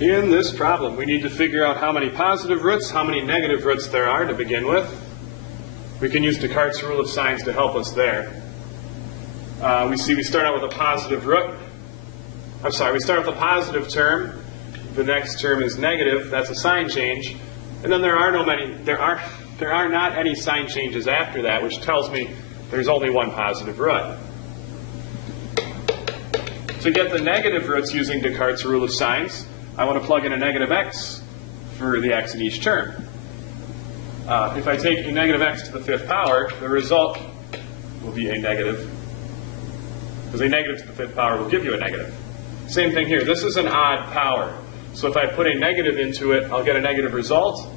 In this problem, we need to figure out how many positive roots, how many negative roots there are to begin with. We can use Descartes' rule of signs to help us there. We start out with a positive root. We start with a positive term. The next term is negative. That's a sign change. And then there are not any sign changes after that, which tells me there's only one positive root. To get the negative roots using Descartes' rule of signs, I want to plug in a negative x for the x in each term. If I take a negative x to the fifth power, the result will be a negative, because a negative to the fifth power will give you a negative. Same thing here. This is an odd power. So if I put a negative into it, I'll get a negative result.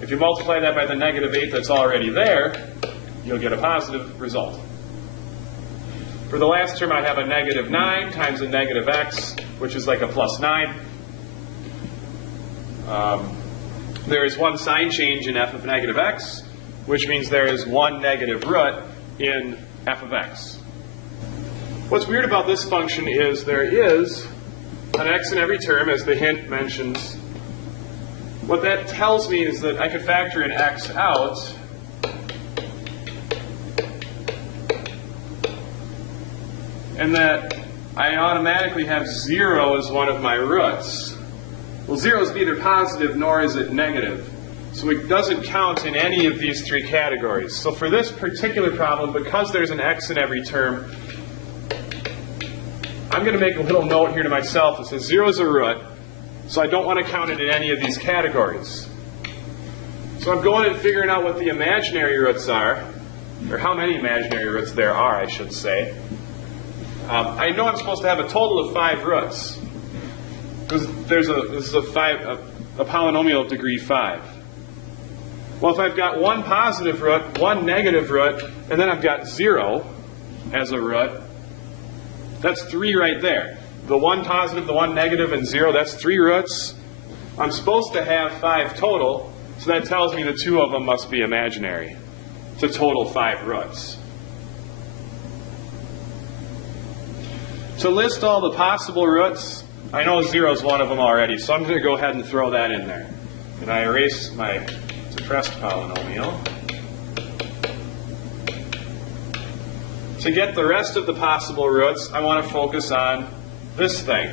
If you multiply that by the negative 8 that's already there, you'll get a positive result. For the last term, I have a negative 9 times a negative x, which is like a plus 9. There is one sign change in f of negative x, which means there is one negative root in f of x. What's weird about this function is there is an x in every term, as the hint mentions. What that tells me is that I could factor an x out, and that I automatically have 0 as one of my roots. Well, 0 is neither positive nor is it negative. So it doesn't count in any of these three categories. So for this particular problem, because there's an x in every term, I'm going to make a little note here to myself that says 0 is a root, so I don't want to count it in any of these categories. So I'm going and figuring out what the imaginary roots are, or how many imaginary roots there are, I should say. I know I'm supposed to have a total of 5 roots, because this is a polynomial of degree 5. Well, if I've got one positive root, one negative root, and then I've got 0 as a root, that's 3 right there. The one positive, the one negative, and 0, that's 3 roots. I'm supposed to have 5 total, so that tells me the 2 of them must be imaginary to total 5 roots. To list all the possible roots, I know 0 is one of them already, so I'm going to go ahead and throw that in there. And I erase my suppressed polynomial. To get the rest of the possible roots, I want to focus on this thing.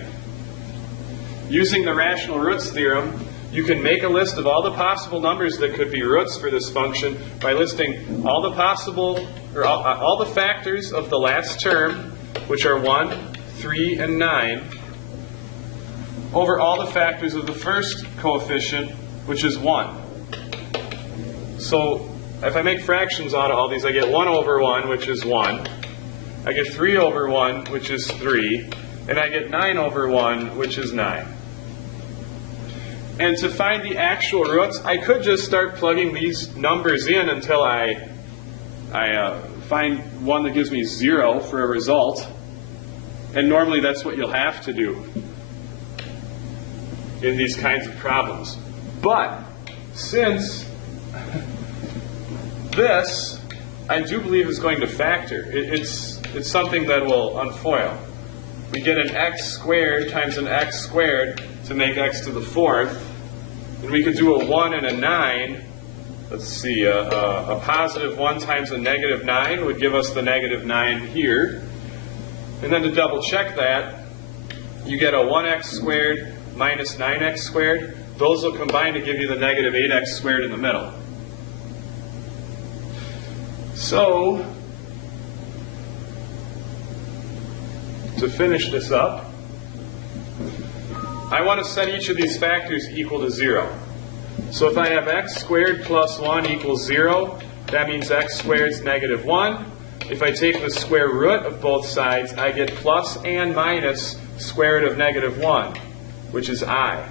Using the rational roots theorem, you can make a list of all the possible numbers that could be roots for this function by listing all the possible, or all the factors of the last term, which are 1, 3, and 9, over all the factors of the first coefficient, which is 1. So if I make fractions out of all these, I get 1 over 1, which is 1. I get 3 over 1, which is 3. And I get 9 over 1, which is 9. And to find the actual roots, I could just start plugging these numbers in until I find one that gives me 0 for a result. And normally that's what you'll have to do in these kinds of problems. But since this, I do believe, is going to factor, it's something that will unfoil. We get an x squared times an x squared to make x to the 4th. And we could do a 1 and a 9. Let's see, a positive 1 times a negative 9 would give us the negative 9 here. And then to double check that, you get a 1x squared minus 9x squared. Those will combine to give you the negative 8x squared in the middle. So, to finish this up, I want to set each of these factors equal to 0. So if I have x squared plus 1 equals 0, that means x squared is negative 1. If I take the square root of both sides, I get plus and minus square root of negative 1, which is I.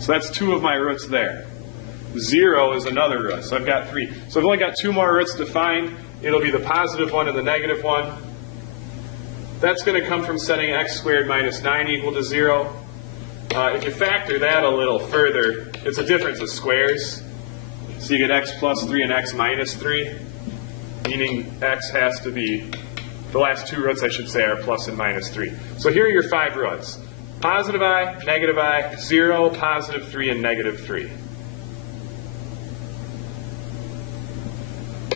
So that's 2 of my roots there. 0 is another root, so I've got 3. So I've only got 2 more roots to find. It'll be the positive 1 and the negative 1. That's going to come from setting x squared minus 9 equal to 0. If you factor that a little further, it's a difference of squares. So you get x plus 3 and x minus 3, meaning x has to be the last two roots, I should say, are plus and minus 3. So here are your 5 roots. Positive I, 0, positive 3, and negative 3.